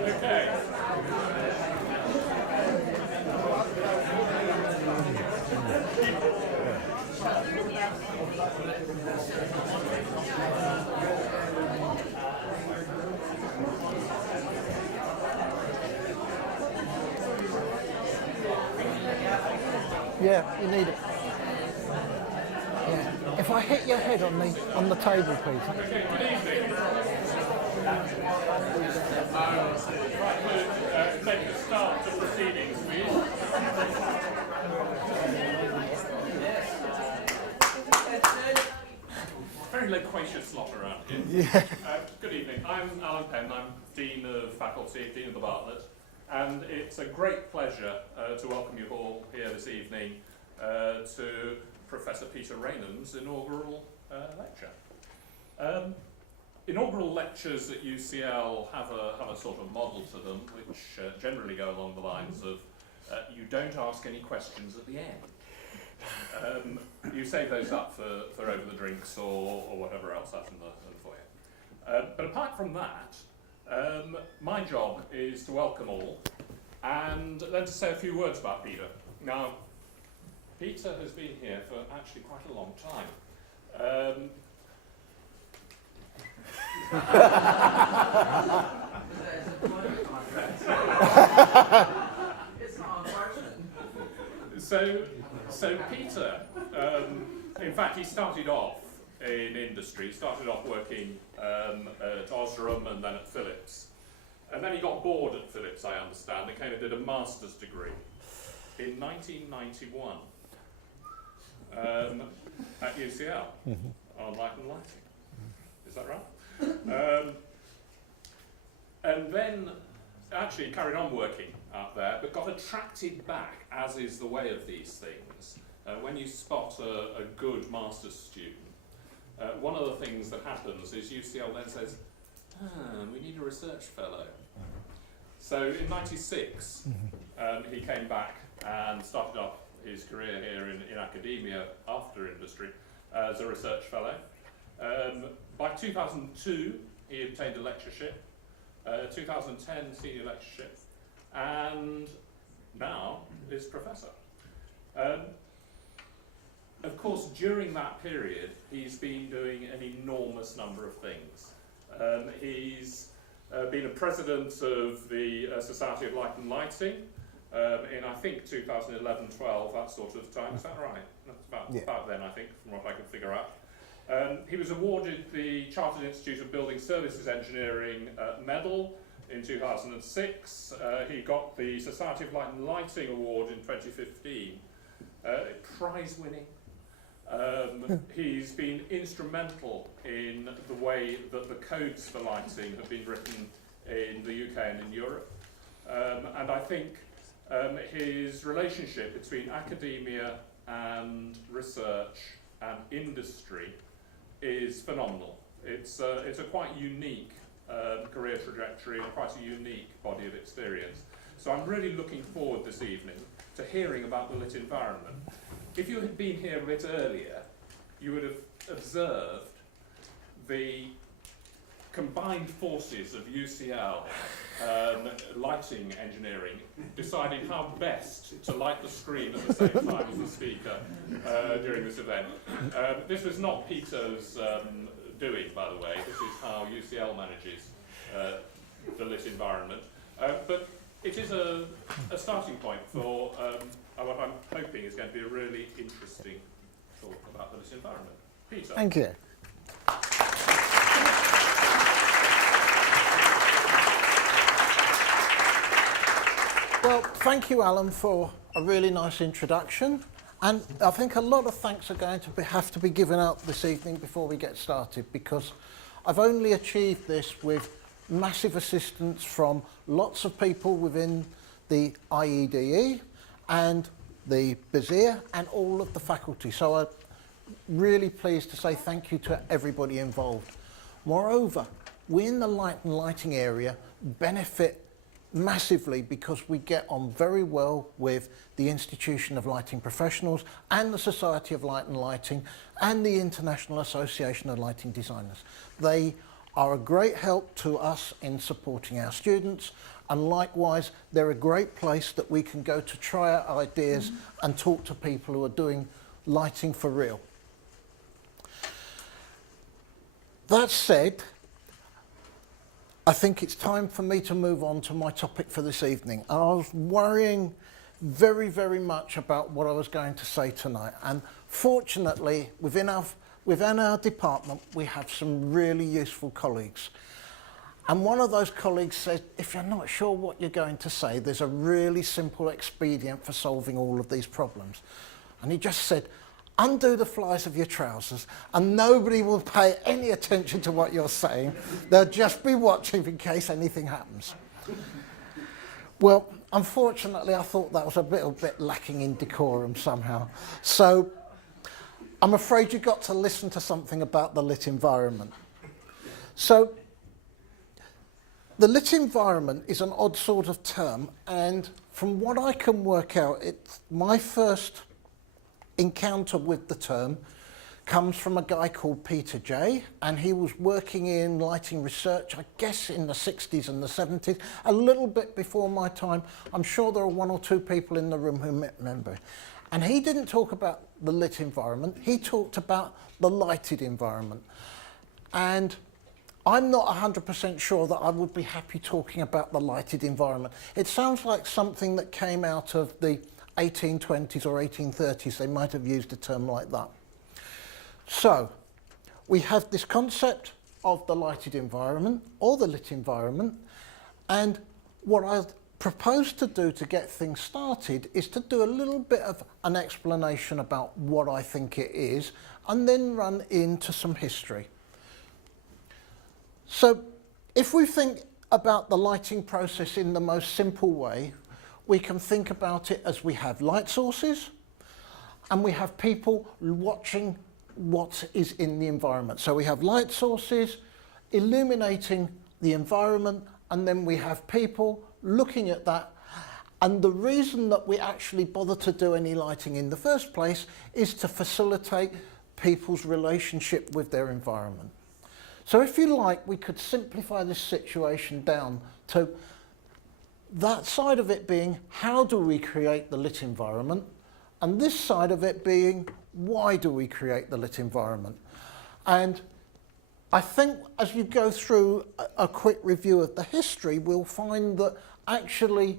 Okay. Yeah, you need it. Yeah. If I hit your head on the table, Peter. Okay, good evening. Right, make a start to proceedings, please. Very loquacious lot around here. Yeah. Good evening. I'm Alan Penn. I'm Dean of Faculty, Dean of the Bartlett, and it's a great pleasure to welcome you all here this evening to Professor Peter Raynham's Inaugural Lecture. Inaugural lectures at UCL have a sort of model to them, which generally go along the lines of you don't ask any questions at the end. You save those up for over the drinks or whatever else that's in the foyer. But apart from that, my job is to welcome all and then to say a few words about Peter. Now, Peter has been here for actually quite a long time. So Peter, in fact, he started off in industry. He started off working at Osram and then at Philips. And then he got bored at Philips, I understand, and came and did a master's degree in 1991 at UCL on light and lighting. Is that right? And then actually carried on working out there, but got attracted back, as is the way of these things. When you spot a good master's student, one of the things that happens is UCL then says, we need a research fellow. So in '96, he came back and started off his career here in academia after industry as a research fellow. By 2002, he obtained a lectureship, 2010 senior lectureship, and now is professor. Of course, during that period, he's been doing an enormous number of things. He's been a president of the Society of Light and Lighting in, I think, 2011-12, that sort of time. Is that right? That's about then, I think, from what I can figure out. He was awarded the Chartered Institute of Building Services Engineering Medal in 2006. He got the Society of Light and Lighting Award in 2015. Prize-winning. He's been instrumental in the way that the codes for lighting have been written in the UK and in Europe. And I think his relationship between academia and research and industry is phenomenal. It's a quite unique career trajectory and quite a unique body of experience. So I'm really looking forward this evening to hearing about the lit environment. If you had been here a bit earlier, you would have observed the combined forces of UCL lighting engineering deciding how best to light the screen at the same time as the speaker during this event. This was not Peter's doing, by the way. This is how UCL manages the lit environment. But it is a starting point for what I'm hoping is going to be a really interesting talk about the lit environment. Peter. Thank you. Well, thank you, Alan, for a really nice introduction. And I think a lot of thanks are going to have to be given out this evening before we get started, because I've only achieved this with massive assistance from lots of people within the IEDE and the Bezier and all of the faculty. So I'm really pleased to say thank you to everybody involved. Moreover, we in the light and lighting area benefit massively because we get on very well with the Institution of Lighting Professionals and the Society of Light and Lighting and the International Association of Lighting Designers. They are a great help to us in supporting our students, and likewise they're a great place that we can go to try out ideas and talk to people who are doing lighting for real. That said, I think it's time for me to move on to my topic for this evening. And I was worrying very, very much about what I was going to say tonight, and fortunately within our department we have some really useful colleagues. And one of those colleagues said, if you're not sure what you're going to say, there's a really simple expedient for solving all of these problems. And he just said, undo the flies of your trousers and nobody will pay any attention to what you're saying. They'll just be watching in case anything happens. Well, unfortunately, I thought that was a little bit lacking in decorum somehow. So I'm afraid you got to listen to something about the lit environment. So the lit environment is an odd sort of term, and from what I can work out, it's my first encounter with the term comes from a guy called Peter J, and he was working in lighting research, I guess in the 60s and the 70s, a little bit before my time. I'm sure there are one or two people in the room who remember. And he didn't talk about the lit environment, he talked about the lighted environment. And I'm not 100% sure that I would be happy talking about the lighted environment. It sounds like something that came out of the 1820s or 1830s. They might have used a term like that. So we have this concept of the lighted environment or the lit environment, and what I propose to do to get things started is to do a little bit of an explanation about what I think it is and then run into some history. So if we think about the lighting process in the most simple way, we can think about it as we have light sources and we have people watching what is in the environment. So we have light sources illuminating the environment, and then we have people looking at that. And the reason that we actually bother to do any lighting in the first place is to facilitate people's relationship with their environment. So if you like, we could simplify this situation down to that side of it being, how do we create the lit environment? And this side of it being, why do we create the lit environment? And I think as you go through a quick review of the history, we'll find that actually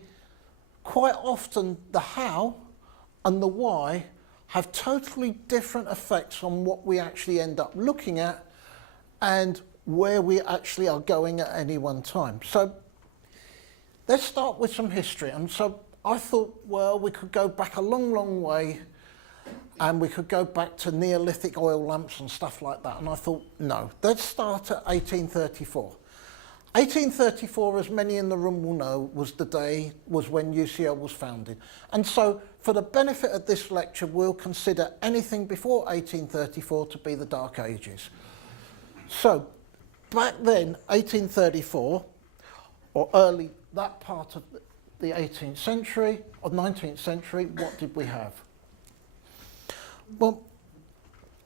quite often the how and the why have totally different effects on what we actually end up looking at and where we actually are going at any one time. So let's start with some history. And so I thought, well, we could go back a long, long way, and we could go back to Neolithic oil lamps and stuff like that. And I thought, no, let's start at 1834. 1834, as many in the room will know, was when UCL was founded. And so for the benefit of this lecture, we'll consider anything before 1834 to be the Dark Ages. So back then, 1834, or early, that part of the 18th century or 19th century, what did we have? Well,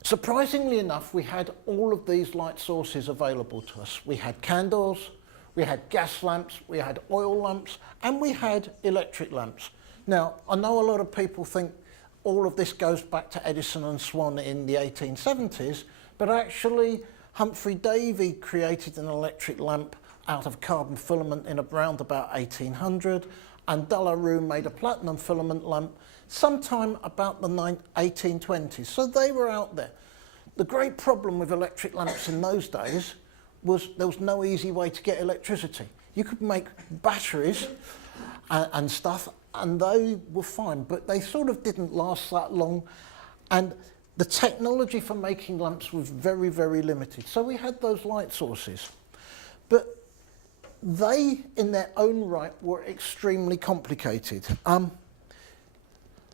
surprisingly enough, we had all of these light sources available to us. We had candles, we had gas lamps, we had oil lamps, and we had electric lamps. Now, I know a lot of people think all of this goes back to Edison and Swan in the 1870s, but actually Humphrey Davy created an electric lamp out of carbon filament in around about 1800, and De La Rue made a platinum filament lamp sometime about the 1820s. So they were out there. The great problem with electric lamps in those days was there was no easy way to get electricity. You could make batteries and stuff, and they were fine, but they sort of didn't last that long, and the technology for making lamps was very, very limited. So we had those light sources. But they, in their own right, were extremely complicated.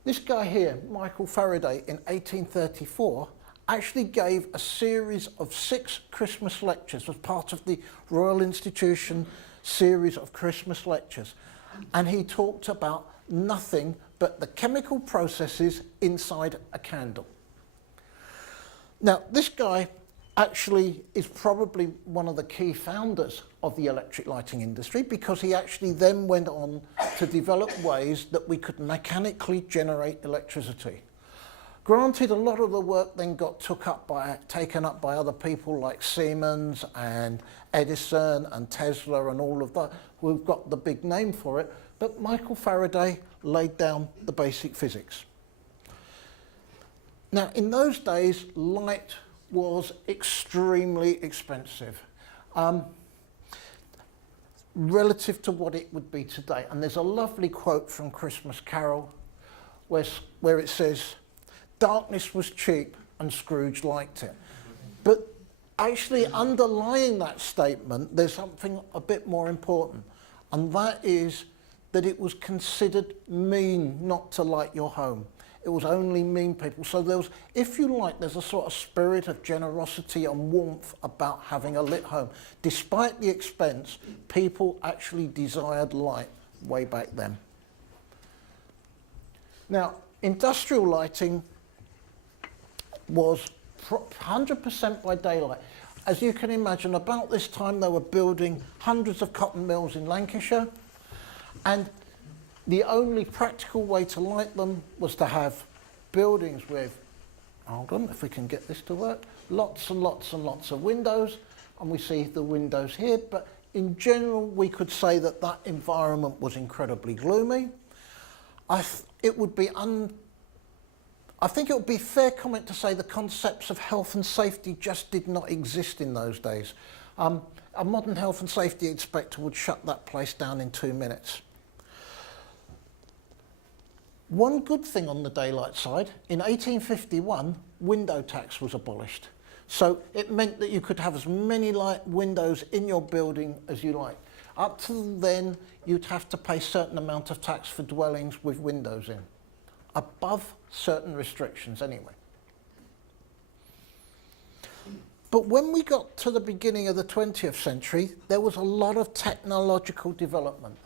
This guy here, Michael Faraday, in 1834, actually gave a series of 6 Christmas lectures as part of the Royal Institution series of Christmas lectures. And he talked about nothing but the chemical processes inside a candle. Now, this guy actually is probably one of the key founders of the electric lighting industry, because he actually then went on to develop ways that we could mechanically generate electricity. Granted, a lot of the work then got taken up by other people like Siemens and Edison and Tesla and all of that, who've got the big name for it, but Michael Faraday laid down the basic physics. Now, in those days, light was extremely expensive, relative to what it would be today. And there's a lovely quote from Christmas Carol where it says, "Darkness was cheap and Scrooge liked it." But actually underlying that statement, there's something a bit more important, and that is that it was considered mean not to light your home. It was only mean people. So there was, if you like, there's a sort of spirit of generosity and warmth about having a lit home. Despite the expense, people actually desired light way back then. Now, industrial lighting was 100% by daylight. As you can imagine, about this time they were building hundreds of cotton mills in Lancashire, and the only practical way to light them was to have buildings with, hold on, if we can get this to work, lots and lots and lots of windows, and we see the windows here, but in general we could say that that environment was incredibly gloomy. I think it would be a fair comment to say the concepts of health and safety just did not exist in those days. A modern health and safety inspector would shut that place down in 2 minutes. One good thing on the daylight side, in 1851, window tax was abolished. So it meant that you could have as many windows in your building as you like. Up till then, you'd have to pay a certain amount of tax for dwellings with windows in, above certain restrictions anyway. But when we got to the beginning of the 20th century, there was a lot of technological development.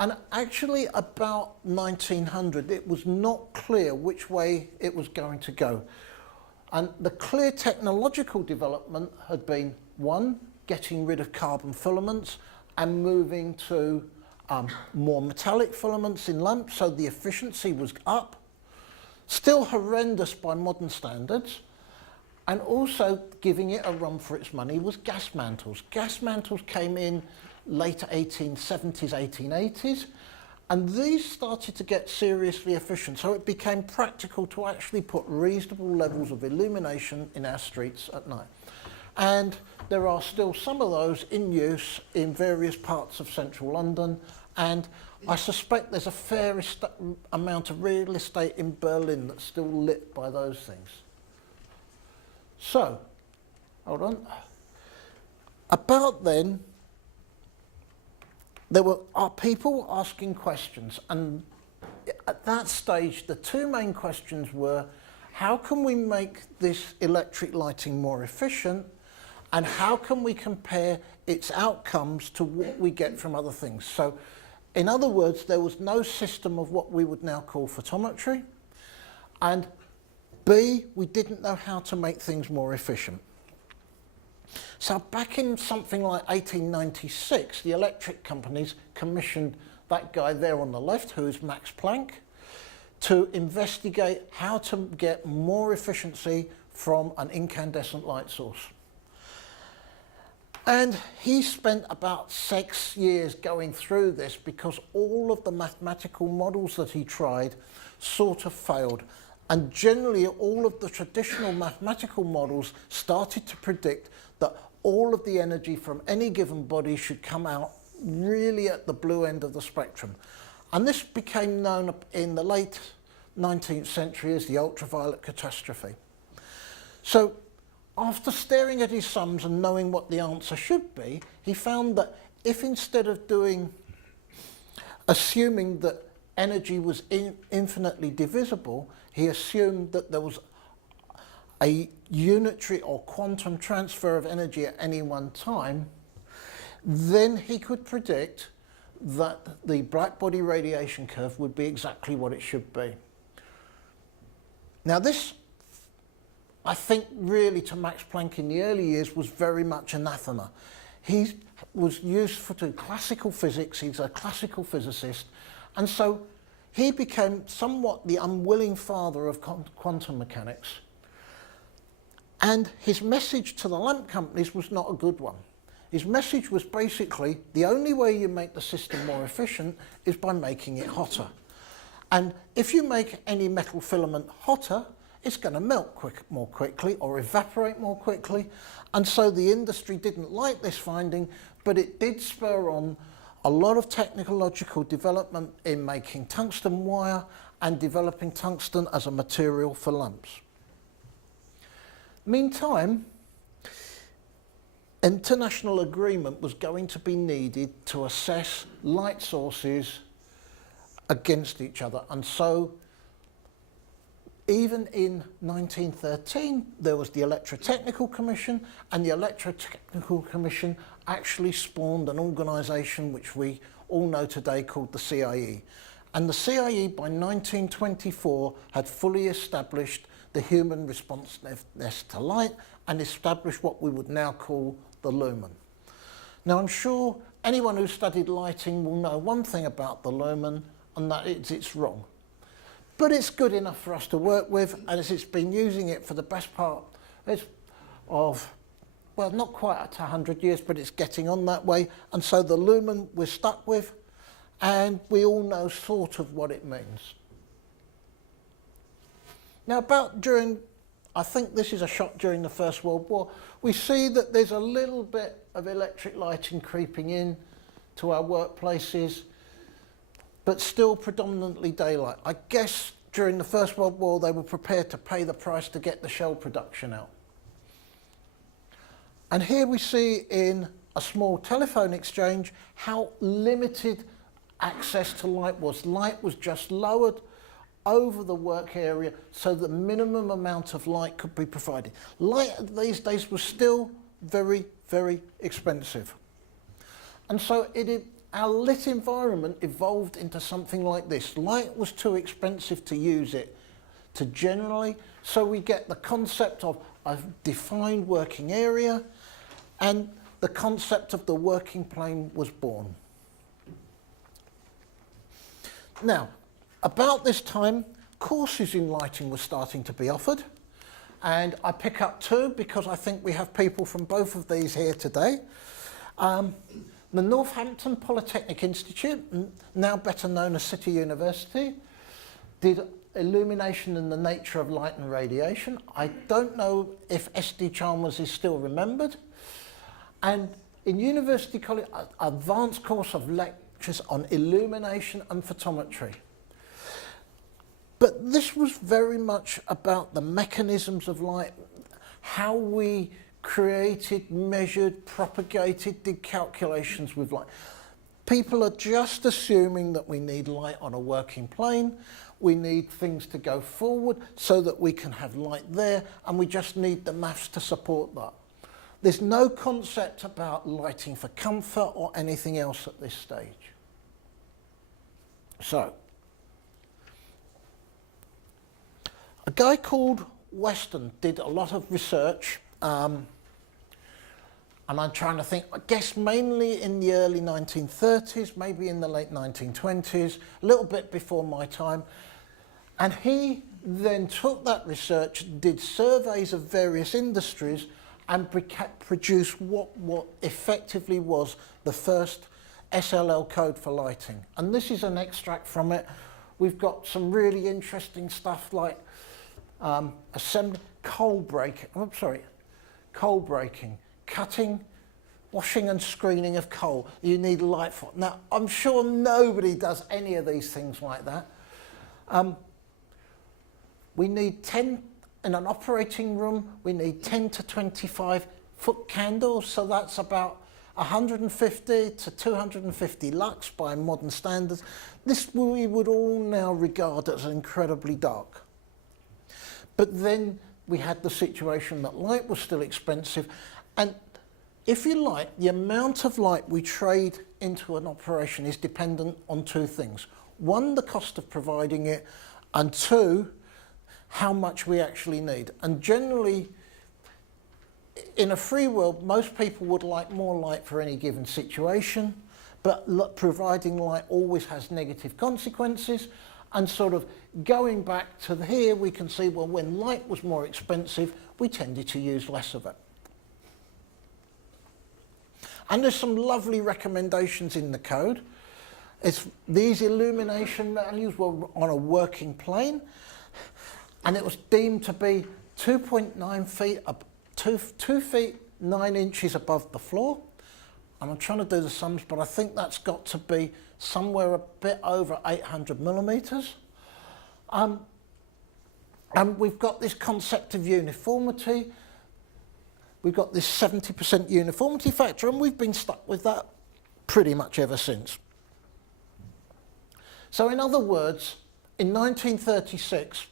And actually about 1900, it was not clear which way it was going to go. And the clear technological development had been, one, getting rid of carbon filaments and moving to more metallic filaments in lamps, so the efficiency was up. Still horrendous by modern standards. And also giving it a run for its money was gas mantles. Gas mantles came in later 1870s, 1880s, and these started to get seriously efficient. So it became practical to actually put reasonable levels of illumination in our streets at night. And there are still some of those in use in various parts of central London, and I suspect there's a fair amount of real estate in Berlin that's still lit by those things. So, hold on. About then, there were people asking questions, and at that stage the two main questions were, how can we make this electric lighting more efficient, and how can we compare its outcomes to what we get from other things? So in other words, there was no system of what we would now call photometry, and B, we didn't know how to make things more efficient. So back in something like 1896, the electric companies commissioned that guy there on the left, who is Max Planck, to investigate how to get more efficiency from an incandescent light source. And he spent about 6 years going through this because all of the mathematical models that he tried sort of failed. And generally all of the traditional mathematical models started to predict that all of the energy from any given body should come out really at the blue end of the spectrum. And this became known in the late 19th century as the ultraviolet catastrophe. So after staring at his sums and knowing what the answer should be, he found that if instead of assuming that energy was infinitely divisible, he assumed that there was a unitary or quantum transfer of energy at any one time, then he could predict that the black body radiation curve would be exactly what it should be. Now this I think really to Max Planck in the early years was very much anathema. He was used for doing classical physics, he's a classical physicist, and so he became somewhat the unwilling father of quantum mechanics. And his message to the lamp companies was not a good one. His message was basically, the only way you make the system more efficient is by making it hotter. And if you make any metal filament hotter, it's going to melt more quickly or evaporate more quickly. And so the industry didn't like this finding, but it did spur on a lot of technological development in making tungsten wire and developing tungsten as a material for lamps. Meantime, international agreement was going to be needed to assess light sources against each other. And so even in 1913, there was the Electrotechnical Commission, and the Electrotechnical Commission actually spawned an organisation which we all know today called the CIE. And the CIE by 1924 had fully established the human responsiveness to light and established what we would now call the lumen. Now I'm sure anyone who studied lighting will know one thing about the lumen, and that is it's wrong. But it's good enough for us to work with, and as it's been using it for the best part of, well, not quite at 100 years, but it's getting on that way. And so the lumen we're stuck with, and we all know sort of what it means. Now I think this is a shot during the First World War, we see that there's a little bit of electric lighting creeping in to our workplaces, but still predominantly daylight. I guess during the First World War they were prepared to pay the price to get the shell production out. And here we see in a small telephone exchange how limited access to light was. Light was just lowered over the work area so the minimum amount of light could be provided. Light these days was still very, very expensive. And so our lit environment evolved into something like this. Light was too expensive to use it to generally, so we get the concept of a defined working area, and the concept of the working plane was born. Now, about this time, courses in lighting were starting to be offered, and I pick up two because I think we have people from both of these here today. The Northampton Polytechnic Institute, now better known as City University, did illumination in the nature of light and radiation. I don't know if S.D. Chalmers is still remembered. And in University College, an advanced course of lectures on illumination and photometry. But this was very much about the mechanisms of light, how we created, measured, propagated, did calculations with light. People are just assuming that we need light on a working plane, we need things to go forward so that we can have light there, and we just need the maths to support that. There's no concept about lighting for comfort or anything else at this stage. So, a guy called Weston did a lot of research, and I'm trying to think, I guess mainly in the early 1930s, maybe in the late 1920s, a little bit before my time. And he then took that research, did surveys of various industries, and produced what effectively was the first SLL code for lighting. And this is an extract from it. We've got some really interesting stuff like coal breaking, cutting, washing and screening of coal. You need light for. Now, I'm sure nobody does any of these things like that. We need 10, in an operating room, we need 10 to 25 foot candles, so that's about 150 to 250 lux by modern standards. This we would all now regard as incredibly dark. But then we had the situation that light was still expensive, and if you like, the amount of light we trade into an operation is dependent on two things. One, the cost of providing it, and two, how much we actually need. And generally, in a free world, most people would like more light for any given situation, but providing light always has negative consequences. And sort of going back to here, we can see, well, when light was more expensive, we tended to use less of it. And there's some lovely recommendations in the code. These illumination values were on a working plane, and it was deemed to be 2.9 feet, 2 feet 9 inches above the floor. And I'm trying to do the sums, but I think that's got to be somewhere a bit over 800 millimeters. And we've got this concept of uniformity. We've got this 70% uniformity factor, and we've been stuck with that pretty much ever since. So in other words, in 1936,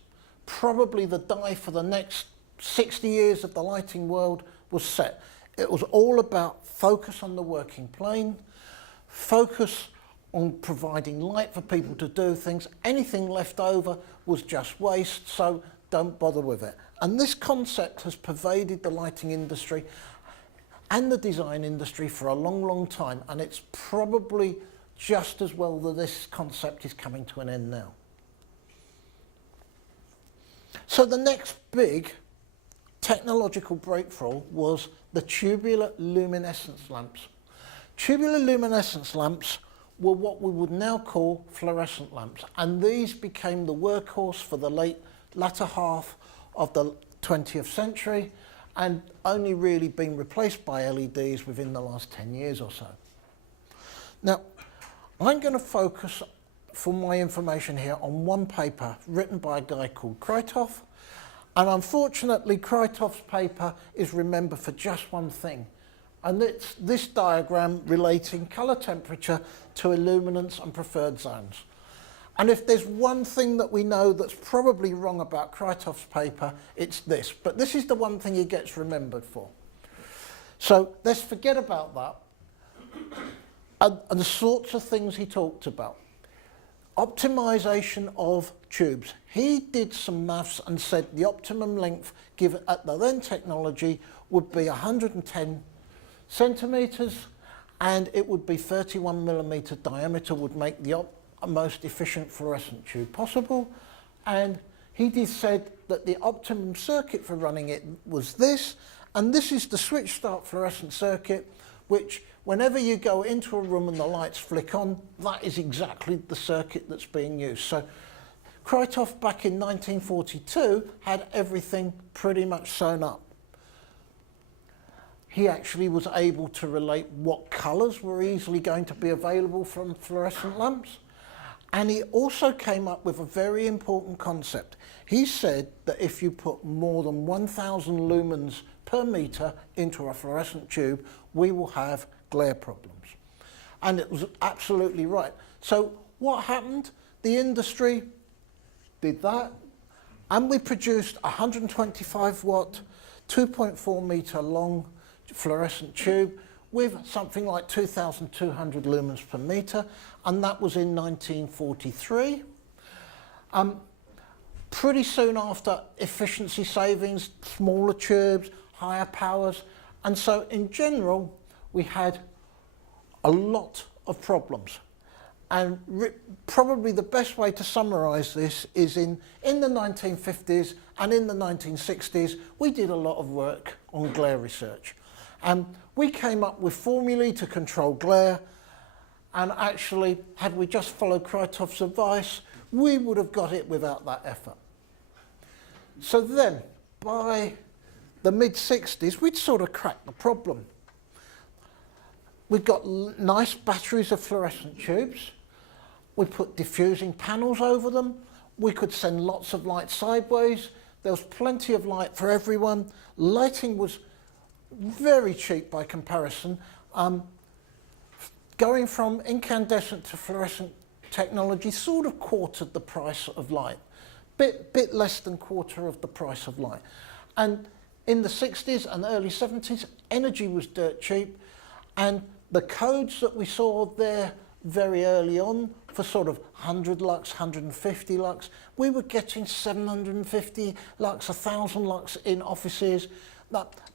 probably the die for the next 60 years of the lighting world was set. It was all about focus on the working plane, focus on providing light for people to do things. Anything left over was just waste, so don't bother with it. And this concept has pervaded the lighting industry and the design industry for a long, long time, and it's probably just as well that this concept is coming to an end now. So the next big technological breakthrough was the tubular luminescence lamps. Tubular luminescence lamps were what we would now call fluorescent lamps, and these became the workhorse for the latter half of the 20th century, and only really been replaced by LEDs within the last 10 years or so. Now, I'm going to focus for my information here on one paper written by a guy called Krytov, and unfortunately Krytov's paper is remembered for just one thing, and it's this diagram relating colour temperature to illuminance and preferred zones. And if there's one thing that we know that's probably wrong about Krytov's paper, it's this. But this is the one thing he gets remembered for. So let's forget about that and the sorts of things he talked about. Optimization of tubes. He did some maths and said the optimum length given at the then technology would be 110 centimetres, and it would be 31 millimetre diameter would make the most efficient fluorescent tube possible. And he said that the optimum circuit for running it was this, and this is the switch start fluorescent circuit, which whenever you go into a room and the lights flick on, that is exactly the circuit that's being used. So Krytov back in 1942 had everything pretty much sewn up. He actually was able to relate what colours were easily going to be available from fluorescent lamps. And he also came up with a very important concept. He said that if you put more than 1,000 lumens per metre into a fluorescent tube, we will have glare problems. And it was absolutely right. So what happened? The industry did that, and we produced a 125 watt, 2.4 metre long fluorescent tube with something like 2,200 lumens per metre, and that was in 1943. Pretty soon after, efficiency savings, smaller tubes, higher powers, and so in general we had a lot of problems. And probably the best way to summarise this is in the 1950s and in the 1960s we did a lot of work on glare research. And we came up with formulae to control glare, and actually, had we just followed Krytov's advice, we would have got it without that effort. So then, by the mid-60s, we'd sort of cracked the problem. We'd got nice batteries of fluorescent tubes. We put diffusing panels over them. We could send lots of light sideways. There was plenty of light for everyone. Lighting was very cheap by comparison. Going from incandescent to fluorescent technology sort of quartered the price of light, bit less than quarter of the price of light. And in the 60s and early 70s, energy was dirt cheap, and the codes that we saw there very early on for sort of 100 lux, 150 lux. We were getting 750 lux, 1,000 lux in offices,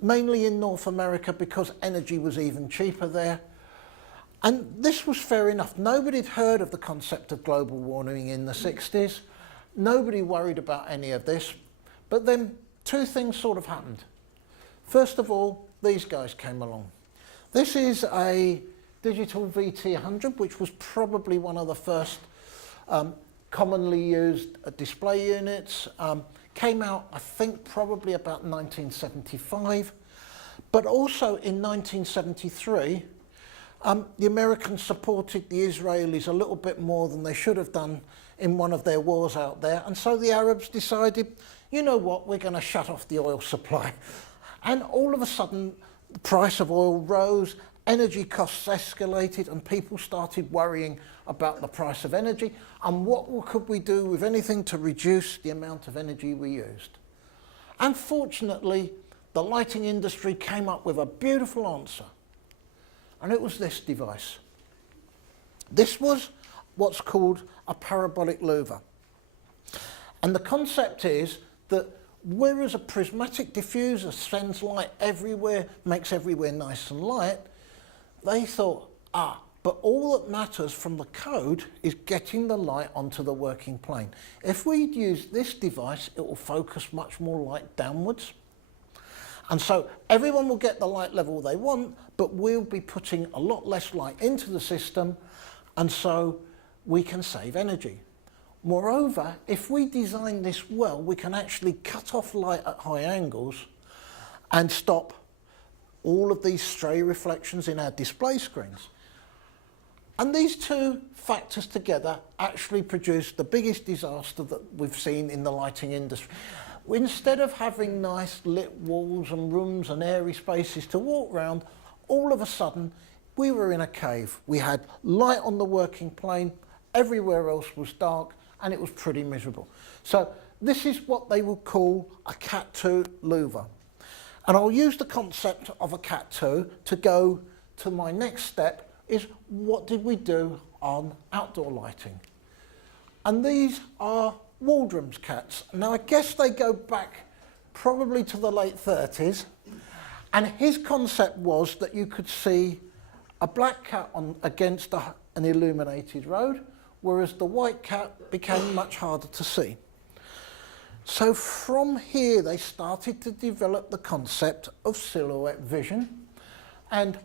mainly in North America because energy was even cheaper there. And this was fair enough. Nobody had heard of the concept of global warming in the 60s. Nobody worried about any of this. But then two things sort of happened. First of all, these guys came along. This is a digital VT100, which was probably one of the first commonly used display units. Came out, I think, probably about 1975. But also in 1973, the Americans supported the Israelis a little bit more than they should have done in one of their wars out there. And so the Arabs decided, you know what, we're going to shut off the oil supply. And all of a sudden, the price of oil rose, energy costs escalated, and people started worrying about the price of energy and what could we do with anything to reduce the amount of energy we used. And fortunately, the lighting industry came up with a beautiful answer. And it was this device. This was what's called a parabolic louver. And the concept is that whereas a prismatic diffuser sends light everywhere, makes everywhere nice and light, they thought, but all that matters from the code is getting the light onto the working plane. If we use this device, it will focus much more light downwards. And so everyone will get the light level they want, but we'll be putting a lot less light into the system, and so we can save energy. Moreover, if we design this well, we can actually cut off light at high angles and stop all of these stray reflections in our display screens. And these two factors together actually produce the biggest disaster that we've seen in the lighting industry. Instead of having nice lit walls and rooms and airy spaces to walk around, all of a sudden we were in a cave. We had light on the working plane, everywhere else was dark, and it was pretty miserable. So this is what they would call a Cat 2 louver. And I'll use the concept of a Cat 2 to go to my next step, is what did we do on outdoor lighting? And these are Waldrom's cats. Now I guess they go back probably to the late 30s, and his concept was that you could see a black cat against an illuminated road, whereas the white cat became much harder to see. So from here they started to develop the concept of silhouette vision, and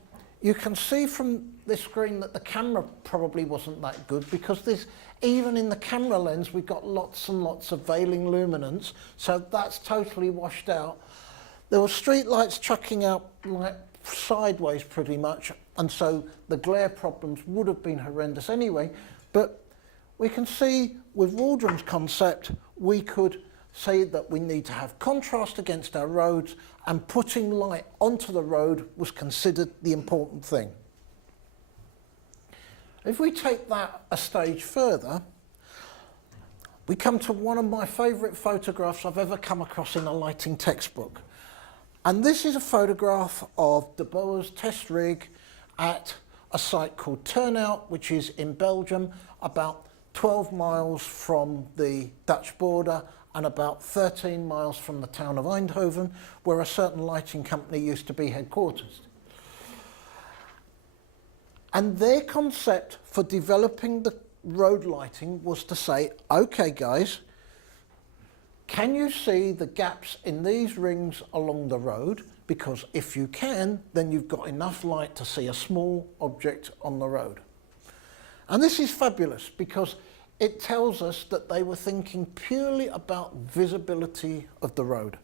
you can see from this screen that the camera probably wasn't that good, because even in the camera lens we've got lots and lots of veiling luminance, so that's totally washed out. There were street lights chucking out light sideways pretty much, and so the glare problems would have been horrendous anyway. But we can see with Waldrom's concept we could say that we need to have contrast against our roads, and putting light onto the road was considered the important thing. If we take that a stage further, we come to one of my favourite photographs I've ever come across in a lighting textbook. And this is a photograph of de Boer's test rig at a site called Turnhout, which is in Belgium, about 12 miles from the Dutch border and about 13 miles from the town of Eindhoven, where a certain lighting company used to be headquartered. And their concept for developing the road lighting was to say, okay guys, can you see the gaps in these rings along the road? Because if you can, then you've got enough light to see a small object on the road. And this is fabulous because it tells us that they were thinking purely about visibility of the road.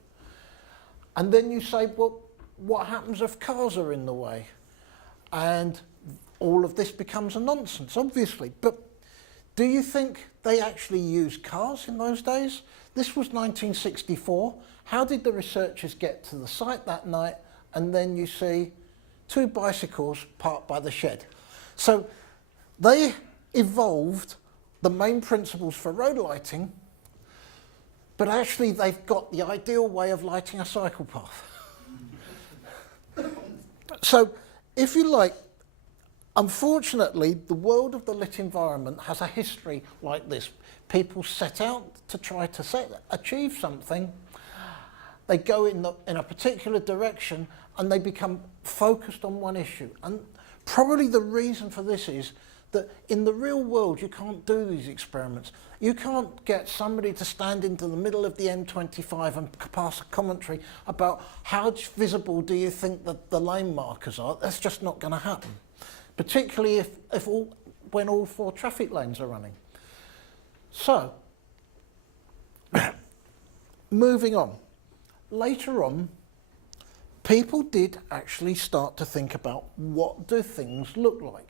And then you say, well, what happens if cars are in the way? And all of this becomes a nonsense, obviously. But do you think they actually used cars in those days? This was 1964. How did the researchers get to the site that night? And then you see two bicycles parked by the shed. So they evolved the main principles for road lighting, but actually they've got the ideal way of lighting a cycle path. So if you like, unfortunately, the world of the lit environment has a history like this. People set out to try to achieve something, they go in a particular direction, and they become focused on one issue. And probably the reason for this is that in the real world, you can't do these experiments. You can't get somebody to stand into the middle of the M25 and pass a commentary about how visible do you think that the lane markers are. That's just not going to happen, particularly when all 4 traffic lanes are running. So, moving on. Later on, people did actually start to think about what do things look like.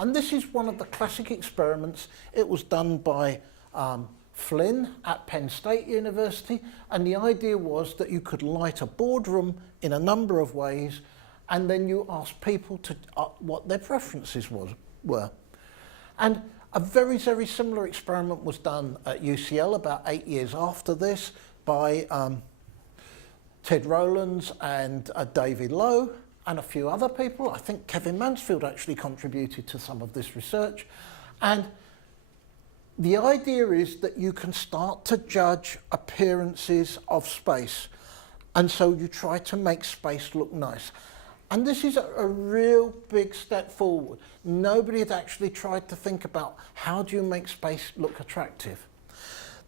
And this is one of the classic experiments. It was done by Flynn at Penn State University, and the idea was that you could light a boardroom in a number of ways, and then you ask people to what their preferences were. And a very, very similar experiment was done at UCL about 8 years after this by Ted Rowlands and David Lowe and a few other people. I think Kevin Mansfield actually contributed to some of this research. And the idea is that you can start to judge appearances of space. And so you try to make space look nice. And this is a real big step forward. Nobody had actually tried to think about how do you make space look attractive.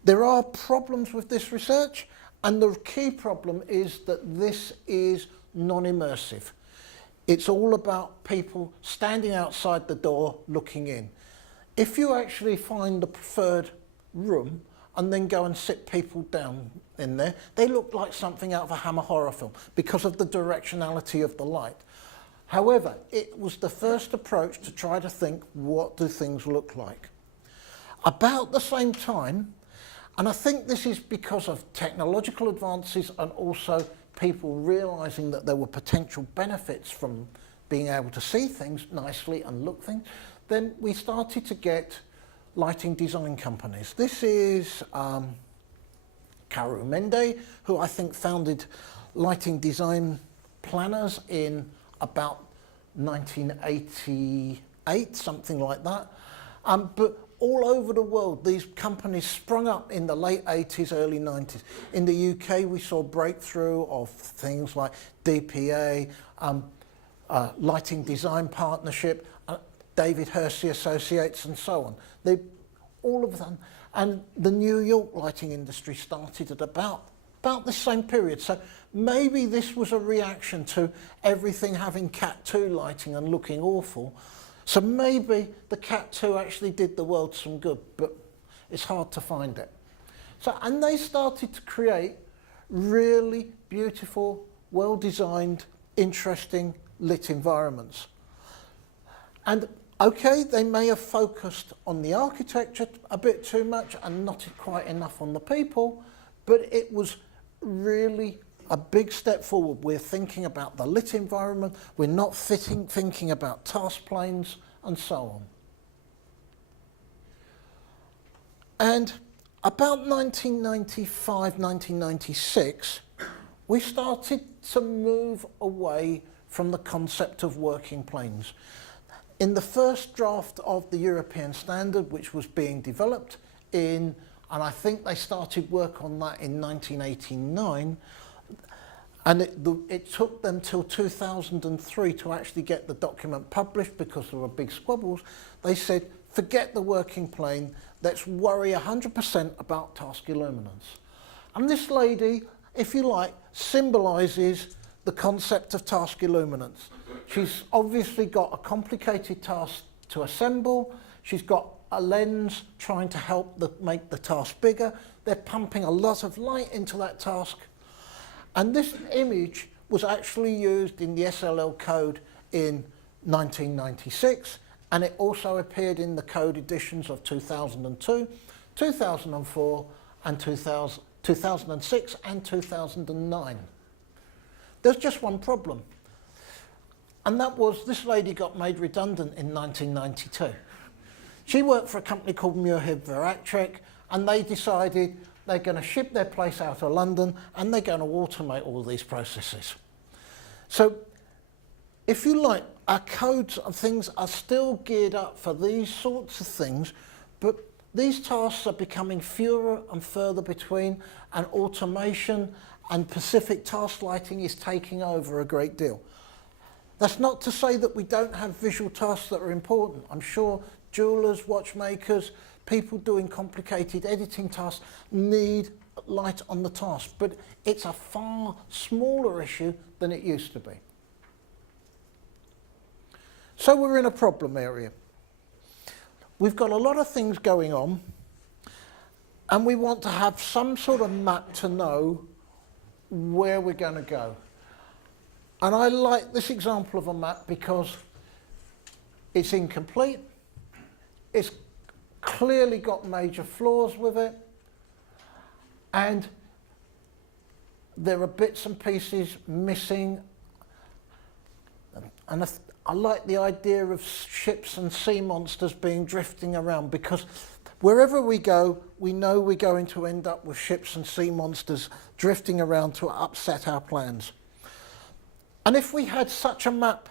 There are problems with this research, and the key problem is that this is non-immersive. It's all about people standing outside the door looking in. If you actually find the preferred room and then go and sit people down in there, they look like something out of a Hammer horror film because of the directionality of the light. However, it was the first approach to try to think, what do things look like? About the same time, and I think this is because of technological advances and also people realizing that there were potential benefits from being able to see things nicely and look things, then we started to get lighting design companies. This is Karu Mende, who I think founded lighting design planners in about 1988, something like that. But all over the world, these companies sprung up in the late 80s, early 90s. In the UK, we saw breakthrough of things like DPA, Lighting Design Partnership, David Hersey Associates, and so on. All of them. And the New York lighting industry started at about the same period. So maybe this was a reaction to everything having Cat 2 lighting and looking awful. So maybe the Cat 2 actually did the world some good, but it's hard to find it. So, and they started to create really beautiful, well-designed, interesting lit environments. And okay, they may have focused on the architecture a bit too much and not quite enough on the people, but it was really a big step forward. We're thinking about the lit environment, we're not thinking about task planes and so on. And about 1995, 1996, we started to move away from the concept of working planes. In the first draft of the European standard, which was being developed and I think they started work on that in 1989, and it took them till 2003 to actually get the document published because there were big squabbles. They said, forget the working plane, let's worry 100% about taskilluminance. And this lady, if you like, symbolises the concept of taskilluminance. She's obviously got a complicated task to assemble. She's got a lens trying to help make the task bigger. They're pumping a lot of light into that task. And this image was actually used in the SLL code in 1996, and it also appeared in the code editions of 2002, 2004, and 2006 and 2009. There's just one problem, and that was this lady got made redundant in 1992. She worked for a company called Muirhead Veractrek, and they decided they're going to ship their place out of London and they're going to automate all these processes. So if you like, our codes and things are still geared up for these sorts of things, but these tasks are becoming fewer and further between, and automation and specific task lighting is taking over a great deal. That's not to say that we don't have visual tasks that are important. I'm sure jewelers, watchmakers, people doing complicated editing tasks need light on the task, but it's a far smaller issue than it used to be. So we're in a problem area. We've got a lot of things going on, and we want to have some sort of map to know where we're going to go. And I like this example of a map because it's incomplete, it's clearly got major flaws with it, and there are bits and pieces missing. And I like the idea of ships and sea monsters being drifting around, because wherever we go, we know we're going to end up with ships and sea monsters drifting around to upset our plans. And if we had such a map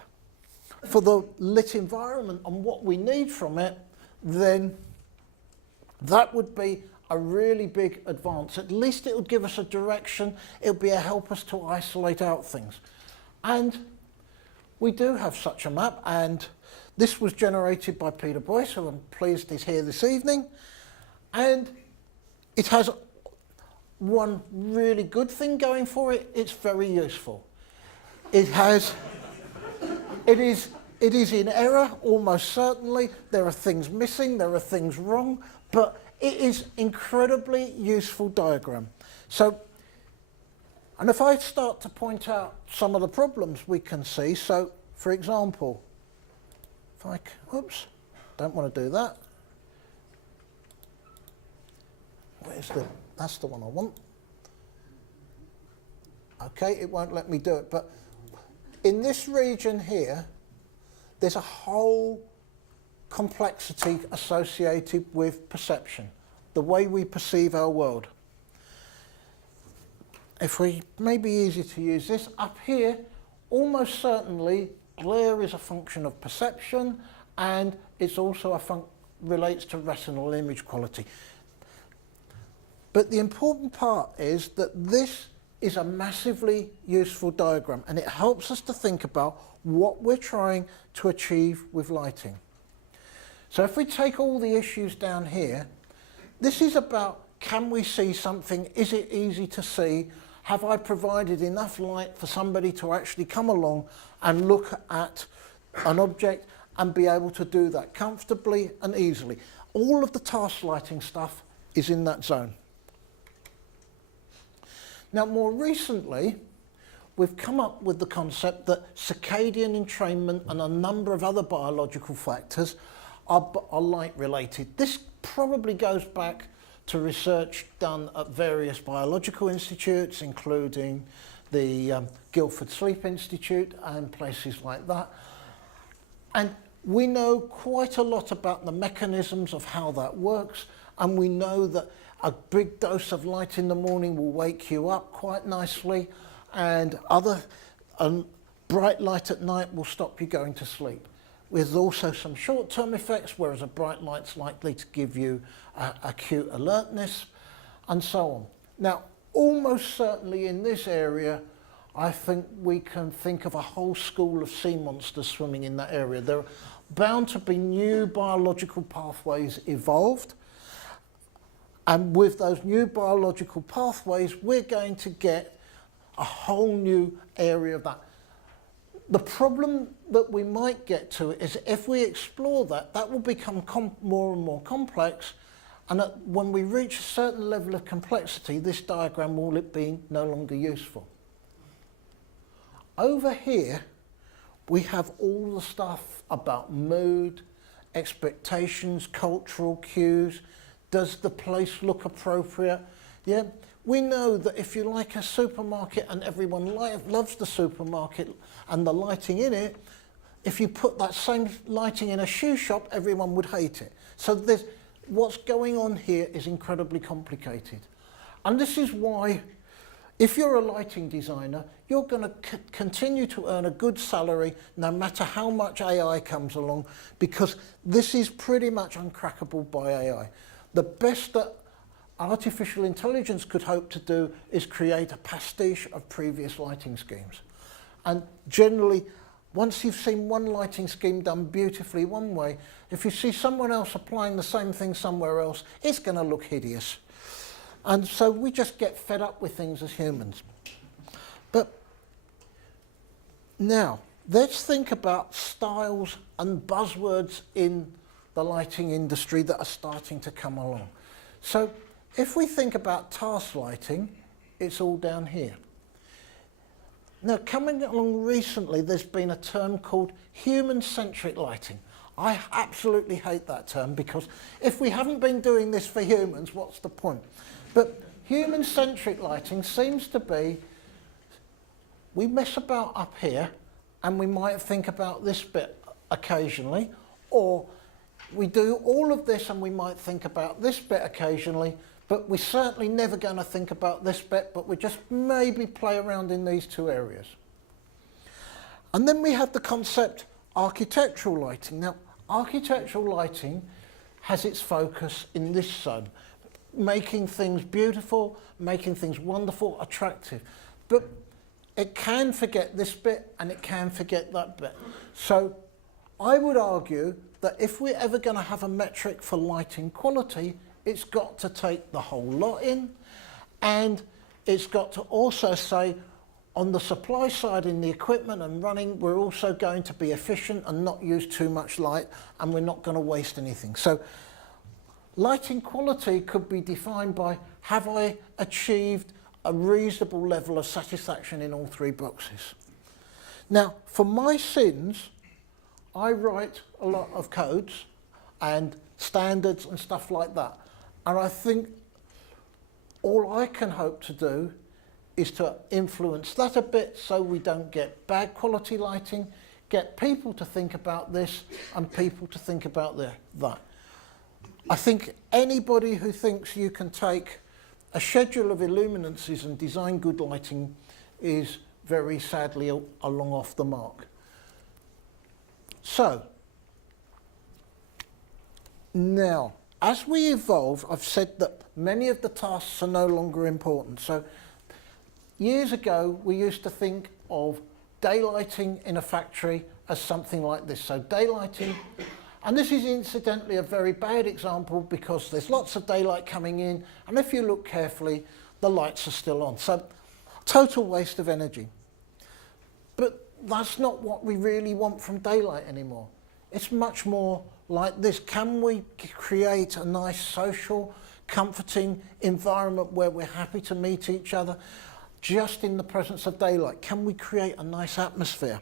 for the lit environment and what we need from it, then that would be a really big advance. At least it would give us a direction. It would be a help us to isolate out things. And we do have such a map, and this was generated by Peter Boyce, who I'm pleased is here this evening. And it has one really good thing going for it: it's very useful. It is in error, almost certainly. There are things missing, there are things wrong, but it is incredibly useful diagram. So, and if I start to point out some of the problems we can see, so for example, if I, oops, don't want to do that. That's the one I want. Okay, it won't let me do it, but in this region here, there's a whole complexity associated with perception, the way we perceive our world. If we, maybe easier to use this, up here, almost certainly glare is a function of perception, and it's also relates to retinal image quality. But the important part is that this is a massively useful diagram, and it helps us to think about what we're trying to achieve with lighting. So if we take all the issues down here, this is about, can we see something? Is it easy to see? Have I provided enough light for somebody to actually come along and look at an object and be able to do that comfortably and easily? All of the task lighting stuff is in that zone. Now, more recently, we've come up with the concept that circadian entrainment and a number of other biological factors are light related. This probably goes back to research done at various biological institutes, including the Guildford Sleep Institute and places like that. And we know quite a lot about the mechanisms of how that works, and we know that a big dose of light in the morning will wake you up quite nicely, and bright light at night will stop you going to sleep. There's also some short-term effects, whereas a bright light's likely to give you acute alertness, and so on. Now, almost certainly in this area, I think we can think of a whole school of sea monsters swimming in that area. There are bound to be new biological pathways evolved, and with those new biological pathways, we're going to get a whole new area of that. The problem that we might get to is if we explore that, that will become more and more complex, and when we reach a certain level of complexity, this diagram will be no longer useful. Over here, we have all the stuff about mood, expectations, cultural cues. Does the place look appropriate? Yeah, we know that if you like a supermarket and everyone loves the supermarket and the lighting in it, if you put that same lighting in a shoe shop, everyone would hate it. So what's going on here is incredibly complicated. And this is why If you're a lighting designer, you're going to continue to earn a good salary no matter how much AI comes along, because this is pretty much uncrackable by AI. The best that artificial intelligence could hope to do is create a pastiche of previous lighting schemes. And generally, once you've seen one lighting scheme done beautifully one way, if you see someone else applying the same thing somewhere else, it's going to look hideous. And so we just get fed up with things as humans. But now, let's think about styles and buzzwords in the lighting industry that are starting to come along. So if we think about task lighting, it's all down here. Now, coming along recently, there's been a term called human-centric lighting. I absolutely hate that term, because if we haven't been doing this for humans, what's the point? But human-centric lighting seems to be, we mess about up here and we might think about this bit occasionally, or we do all of this and we might think about this bit occasionally, but we're certainly never going to think about this bit, but we just maybe play around in these two areas. And then we have the concept architectural lighting. Now, architectural lighting has its focus in this zone, making things beautiful, making things wonderful, attractive. But it can forget this bit and it can forget that bit. So I would argue that if we're ever going to have a metric for lighting quality, it's got to take the whole lot in, and it's got to also say, on the supply side in the equipment and running, we're also going to be efficient and not use too much light, and we're not going to waste anything. So lighting quality could be defined by, have I achieved a reasonable level of satisfaction in all three boxes? Now, for my sins, I write a lot of codes and standards and stuff like that. And I think all I can hope to do is to influence that a bit so we don't get bad quality lighting, get people to think about this and people to think about that. I think anybody who thinks you can take a schedule of illuminances and design good lighting is very sadly a long off the mark. So, now, as we evolve, I've said that many of the tasks are no longer important. So, years ago, we used to think of daylighting in a factory as something like this. So, daylighting, and this is incidentally a very bad example because there's lots of daylight coming in, and if you look carefully, the lights are still on. So, total waste of energy. But that's not what we really want from daylight anymore. It's much more like this. Can we create a nice social, comforting environment where we're happy to meet each other just in the presence of daylight? Can we create a nice atmosphere?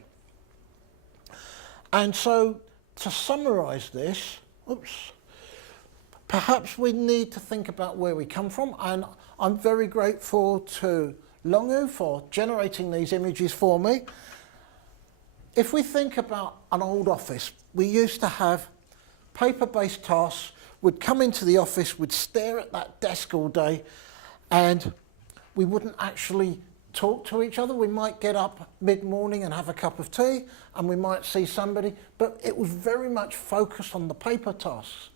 And so, to summarise this, perhaps we need to think about where we come from, and I'm very grateful to Longu for generating these images for me. If we think about an old office, we used to have paper-based tasks. We'd come into the office, we'd stare at that desk all day, and we wouldn't actually talk to each other. We might get up mid-morning and have a cup of tea, and we might see somebody, but it was very much focused on the paper tasks.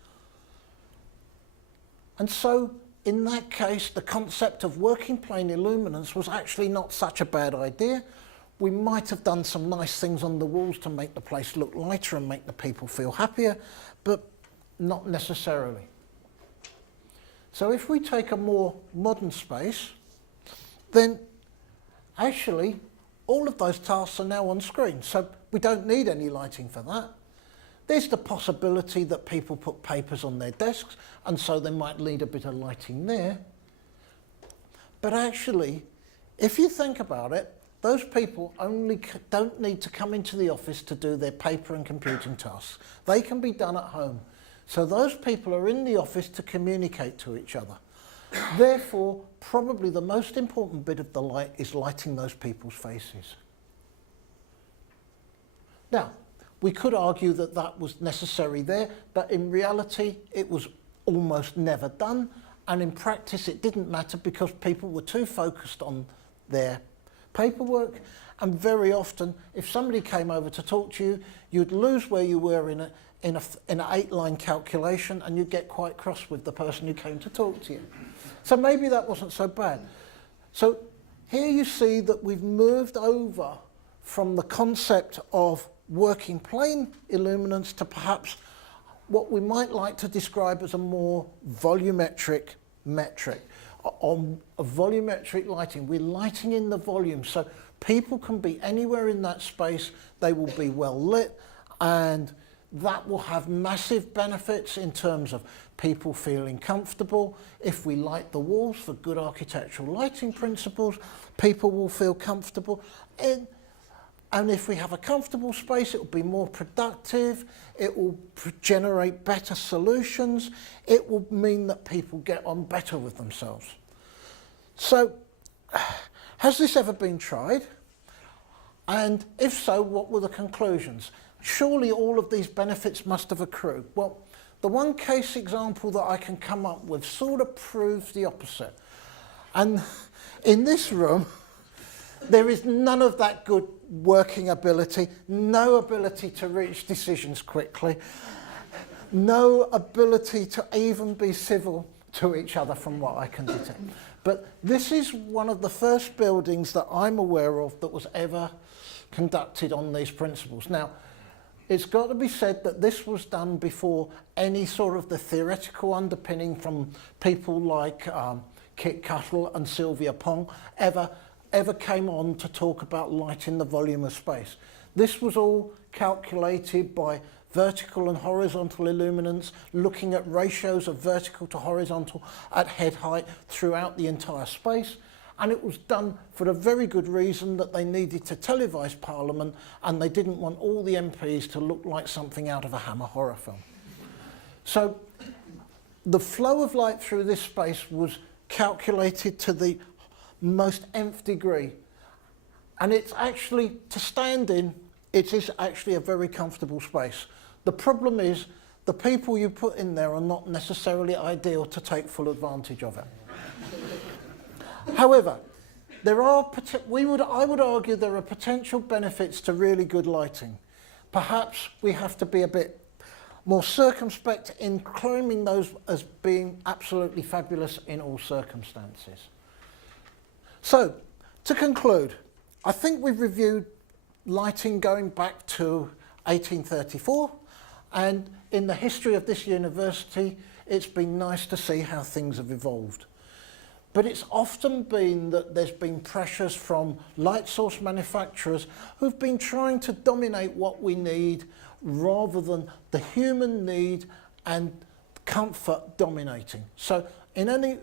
And so, in that case, the concept of working plane illuminance was actually not such a bad idea. We might have done some nice things on the walls to make the place look lighter and make the people feel happier, but not necessarily. So if we take a more modern space, then actually all of those tasks are now on screen, so we don't need any lighting for that. There's the possibility that people put papers on their desks, and so they might need a bit of lighting there. But actually, if you think about it, those people don't need to come into the office to do their paper and computing tasks. They can be done at home. So those people are in the office to communicate to each other. Therefore, probably the most important bit of the light is lighting those people's faces. Now, we could argue that that was necessary there, but in reality, it was almost never done. And in practice, it didn't matter because people were too focused on their paperwork. And very often, if somebody came over to talk to you, you'd lose where you were in an 8-line calculation, and you'd get quite cross with the person who came to talk to you. So maybe that wasn't so bad. So here you see that we've moved over from the concept of working plane illuminance to perhaps what we might like to describe as a more volumetric metric. On a volumetric lighting, we're lighting in the volume, so people can be anywhere in that space, they will be well lit, and that will have massive benefits in terms of people feeling comfortable. If we light the walls for good architectural lighting principles, people will feel comfortable. And if we have a comfortable space, it will be more productive, it will generate better solutions, it will mean that people get on better with themselves. So, has this ever been tried? And if so, what were the conclusions? Surely all of these benefits must have accrued. Well, the one case example that I can come up with sort of proves the opposite. And in this room, there is none of that good working ability, no ability to reach decisions quickly, no ability to even be civil to each other from what I can detect. But this is one of the first buildings that I'm aware of that was ever conducted on these principles. Now, it's got to be said that this was done before any sort of the theoretical underpinning from people like Kit Cuttle and Sylvia Pong ever came on to talk about light in the volume of space. This was all calculated by vertical and horizontal illuminance, looking at ratios of vertical to horizontal at head height throughout the entire space. And it was done for a very good reason, that they needed to televise Parliament and they didn't want all the MPs to look like something out of a Hammer horror film. So the flow of light through this space was calculated to the most nth degree. And it's actually, to stand in, it is actually a very comfortable space. The problem is, the people you put in there are not necessarily ideal to take full advantage of it. However, I would argue there are potential benefits to really good lighting. Perhaps we have to be a bit more circumspect in claiming those as being absolutely fabulous in all circumstances. So, to conclude, I think we've reviewed lighting going back to 1834, and in the history of this university, it's been nice to see how things have evolved. But it's often been that there's been pressures from light source manufacturers who've been trying to dominate what we need rather than the human need and comfort dominating. So in any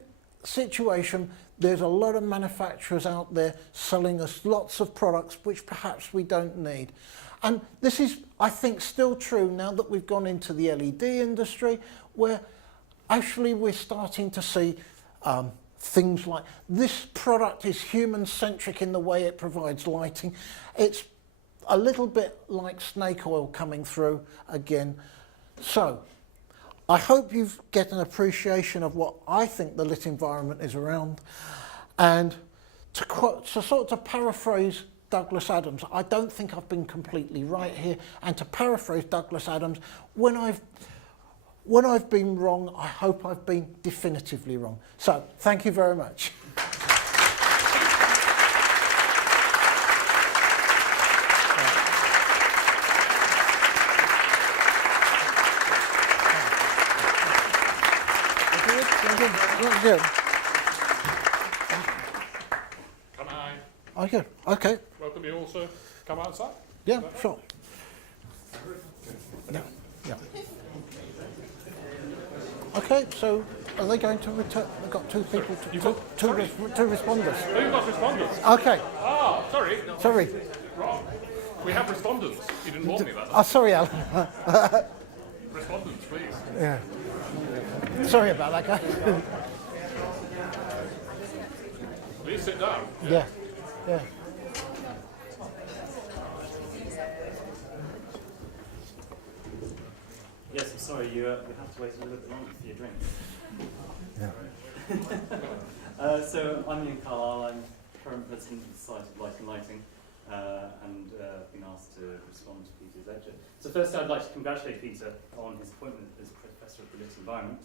situation, there's a lot of manufacturers out there selling us lots of products which perhaps we don't need. And this is, I think, still true now that we've gone into the LED industry, where actually we're starting to see things like this product is human-centric in the way it provides lighting. It's a little bit like snake oil coming through again. So I hope you get an appreciation of what I think the lit environment is around. And to paraphrase Douglas Adams, I don't think I've been completely right here. And to paraphrase Douglas Adams, when I've been wrong, I hope I've been definitively wrong. So, thank you very much. Good. Can I Oh, good. Okay. welcome you all to come outside? Yeah, sure. Yeah. Yeah. Okay, so are they going to return? They've got two people, two responders. Oh, you've got respondents. Okay, Ah, sorry. sorry. Wrong. We have respondents. You didn't warn me about that. Oh, sorry, Alan. Respondents, please. Yeah. Sorry about that, guy. Please sit down. Yeah, yeah. Yes, I'm sorry, you have to wait a little bit longer for your drink. Yeah. So I'm Iain Carlile, I'm current president of the Society of Light and Lighting, and been asked to respond to Peter's lecture. So first I'd like to congratulate Peter on his appointment as Professor of the Lit Environment.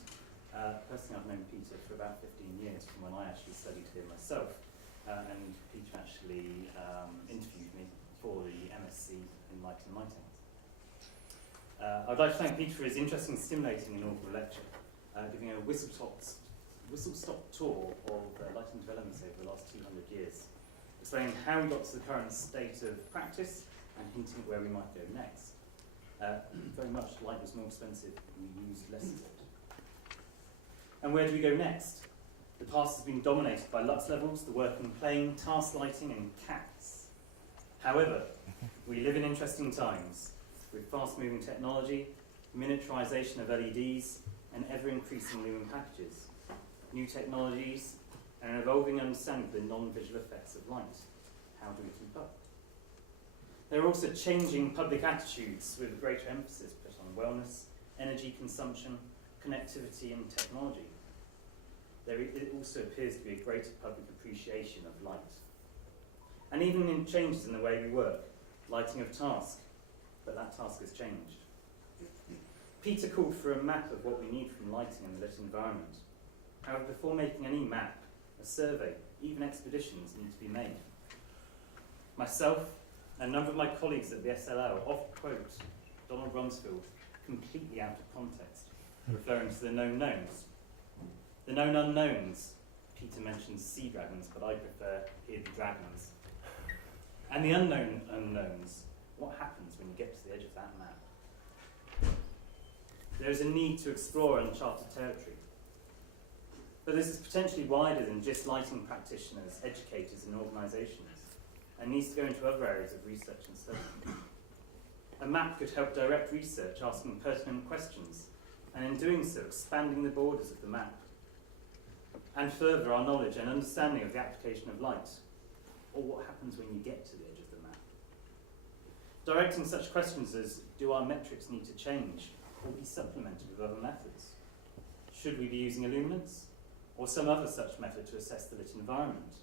Personally, I've known Peter for about 15 years, from when I actually studied here myself, and Peter actually interviewed me for the MSc in Light and Lighting. I'd like to thank Peter for his interesting, stimulating inaugural lecture, giving a whistle-stop tour of lighting developments over the last 200 years, explaining how we got to the current state of practice and hinting at where we might go next. Very much light was more expensive and we used less of it. And where do we go next? The past has been dominated by lux levels, the working plane, task lighting and cats. However, we live in interesting times with fast-moving technology, miniaturization of LEDs, and ever-increasing lumen packages, new technologies, and an evolving understanding of the non-visual effects of light. How do we keep up? There are also changing public attitudes with a greater emphasis put on wellness, energy consumption, connectivity, and technology. It also appears to be a greater public appreciation of light. And even in changes in the way we work, lighting of task, but that task has changed. Peter called for a map of what we need from lighting in the lit environment. However, before making any map, a survey, even expeditions need to be made. Myself and a number of my colleagues at the SLL often quote Donald Rumsfeld completely out of context, referring to the known knowns. The known unknowns, Peter mentions sea dragons, but I prefer here the dragons. And the unknown unknowns, what happens when you get to the edge of that map? There is a need to explore uncharted territory. But this is potentially wider than just lighting practitioners, educators and organisations, and needs to go into other areas of research and study. A map could help direct research, asking pertinent questions, and in doing so, expanding the borders of the map, and further our knowledge and understanding of the application of light, or what happens when you get to the edge of the map. Directing such questions as, do our metrics need to change, or be supplemented with other methods? Should we be using illuminance, or some other such method to assess the lit environment?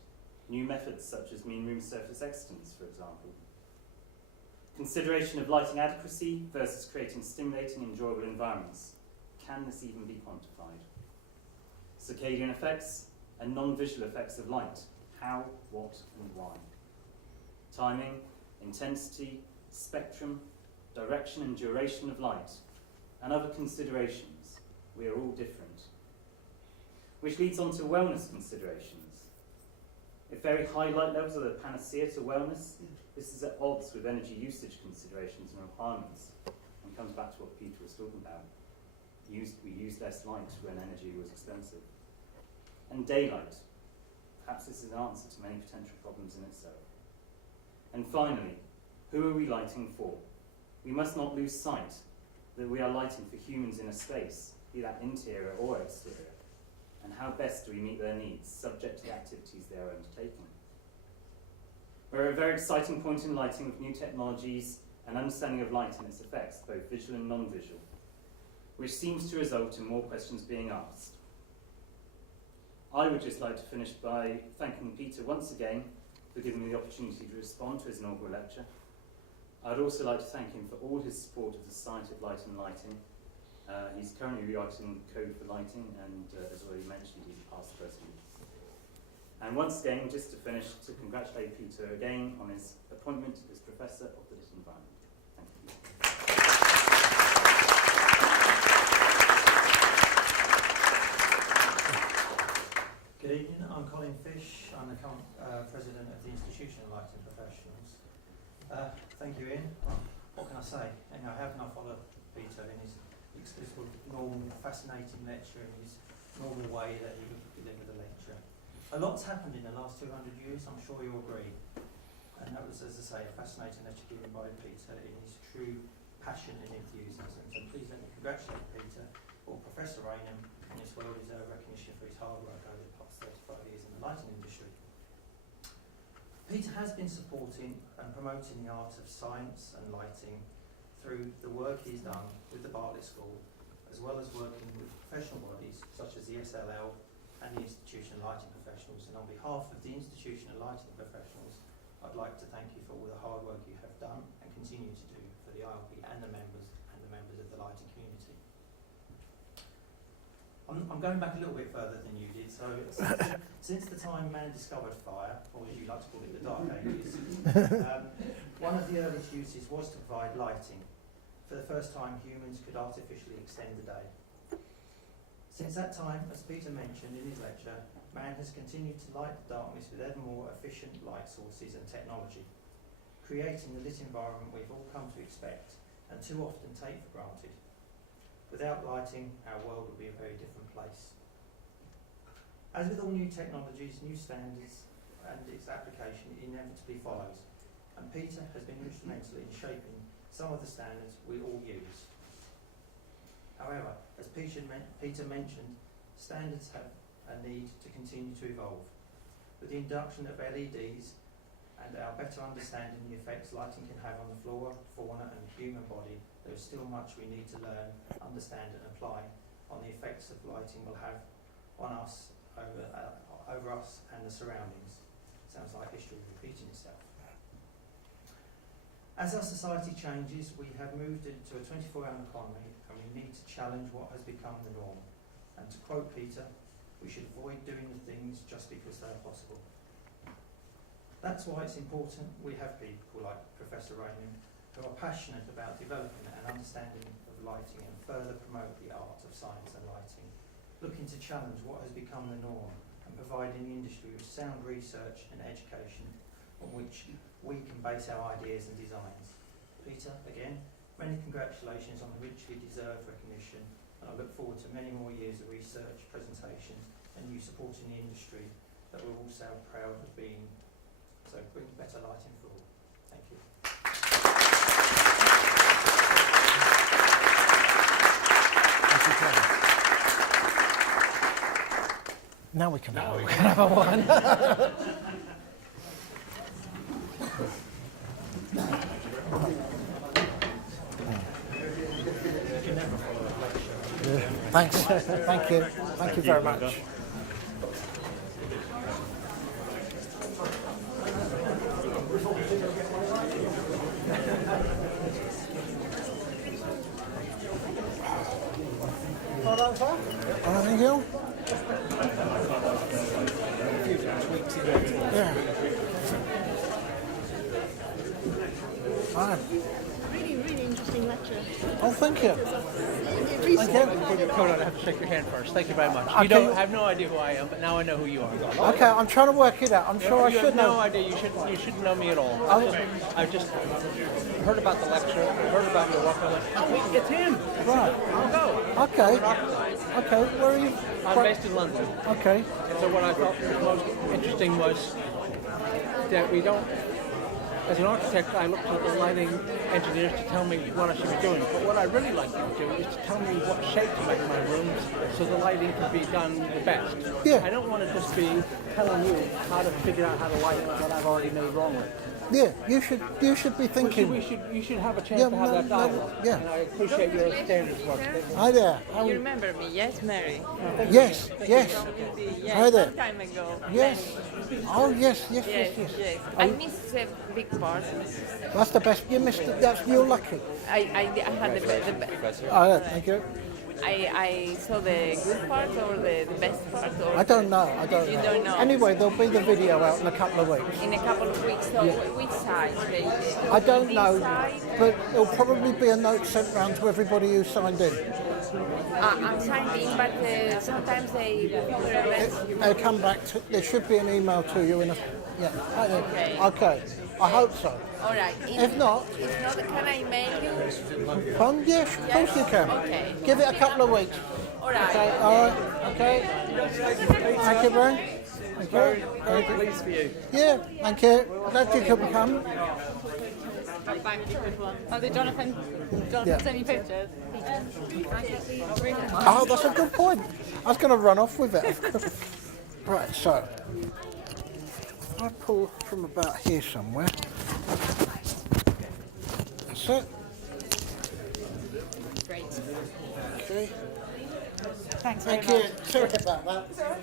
New methods such as mean room surface excitance, for example. Consideration of lighting adequacy versus creating stimulating, enjoyable environments. Can this even be quantified? Circadian effects and non-visual effects of light. How, what, and why? Timing, intensity, spectrum, direction and duration of light, and other considerations. We are all different. Which leads on to wellness considerations. If very high light levels are the panacea to wellness, this is at odds with energy usage considerations and requirements, and comes back to what Peter was talking about. We used less light when energy was expensive. And daylight. Perhaps this is an answer to many potential problems in itself. And finally, who are we lighting for? We must not lose sight that we are lighting for humans in a space, be that interior or exterior. And how best do we meet their needs, subject to the activities they are undertaking? We're at a very exciting point in lighting with new technologies and understanding of light and its effects, both visual and non-visual, which seems to result in more questions being asked. I would just like to finish by thanking Peter once again for giving me the opportunity to respond to his inaugural lecture. I'd also like to thank him for all his support of the Society of Light and Lighting. He's currently rewriting code for lighting, and as already mentioned, he's a past president. And once again, just to finish, to congratulate Peter again on his appointment as Professor of the Lit Environment. Thank you. Good evening, I'm Colin Fish. I'm the current President of the Institution of Lighting Professionals. Thank you, Iain. What can I say? I have not followed Peter in his normal, fascinating lecture in his normal way that he would deliver the lecture. A lot's happened in the last 200 years, I'm sure you'll agree. And that was, as I say, a fascinating lecture given by Peter in his true passion and enthusiasm. So please let me congratulate Peter, or Professor Raynham, in his well-deserved recognition for his hard work over the past 35 years in the lighting industry. Peter has been supporting and promoting the art of science and lighting through the work he's done with the Bartlett School, as well as working with professional bodies such as the SLL and the Institution of Lighting Professionals. And on behalf of the Institution of Lighting Professionals, I'd like to thank you for all the hard work you have done and continue to do for the ILP and the members of the lighting community. I'm going back a little bit further than you did. So since the time man discovered fire, or as you like to call it, the Dark Ages, one of the earliest uses was to provide lighting. For the first time, humans could artificially extend the day. Since that time, as Peter mentioned in his lecture, man has continued to light the darkness with ever more efficient light sources and technology, creating the lit environment we've all come to expect and too often take for granted. Without lighting, our world would be a very different place. As with all new technologies, new standards and its application inevitably follows, and Peter has been instrumental in shaping some of the standards we all use. However, as Peter mentioned, standards have a need to continue to evolve. With the induction of LEDs and our better understanding the effects lighting can have on the flora, fauna and the human body, there is still much we need to learn, understand and apply on the effects of lighting will have on us, over us and the surroundings. Sounds like history repeating itself. As our society changes, we have moved into a 24-hour economy and we need to challenge what has become the norm. And to quote Peter, we should avoid doing the things just because they are possible. That's why it's important we have people like Professor Raynham who are passionate about developing an understanding of lighting and further promote the art of science and lighting, looking to challenge what has become the norm and providing the industry with sound research and education on which we can base our ideas and designs. Peter, again, many congratulations on the richly deserved recognition, and I look forward to many more years of research, presentation and you supporting the industry that we're all so proud of being. So bring better lighting for all. Thank you. Now we can have a one. Thanks. Thank you. Thank you very much. Anything else? Yeah. Really interesting lecture. Oh, thank you. Thank you. Hold on, I have to shake your hand first. Thank you very much. Okay. You don't have no idea who I am, but now I know who you are. Okay, I'm trying to work it out. I'm sure I You should have no know. idea. You shouldn't know me at all. I've just heard about the lecture, heard about your work. I went, oh, it's him. Right. I'll go. Okay. Okay. Where are you? I'm based in London. Okay. So what I thought was most interesting was that we don't, as an architect, I look to the lighting engineers to tell me what I should be doing. But what I really like them to do is to tell me what shape to make my rooms so the lighting can be done the best. Yeah. I don't want to just be telling you how to figure out how to light what I've already made wrong with. Yeah. You should be thinking. You should have a chance to have that dialogue. Yeah. And I appreciate your standards work. Hi there. You remember me, yes, Mary? Yes. Yes. Yes, Hi there. some time ago. Yes. Oh yes. Yes. Yes, Yes. Yes. yes. I missed the big part. That's the best. You missed it. You're lucky. I had the best. Oh, yeah, thank you. I saw the good part or the best part? Or I don't know. I don't You know. don't know. Anyway, there'll be the video out in a couple of weeks. in a couple of weeks. So which side? I don't This know, side? but there'll probably be a note sent round to everybody who signed in. I'm signed in, but sometimes They'll come back. There should be an email to you in a. Yeah. Okay. Okay. I hope so. all right. If not, can I email you? yes, of course you can. Okay. Give it a couple of weeks. All right. Okay. All right. Okay. Thank you, Brian. Thank you. Very pleased for you. Yeah. Thank you. Glad you could come. Oh, did Jonathan Yeah. send you pictures? Oh, that's a good point. I was going to run off with it. Right, so I pull from about here somewhere. That's it. Great. Okay. Thanks very Thank much. you. Sorry about that.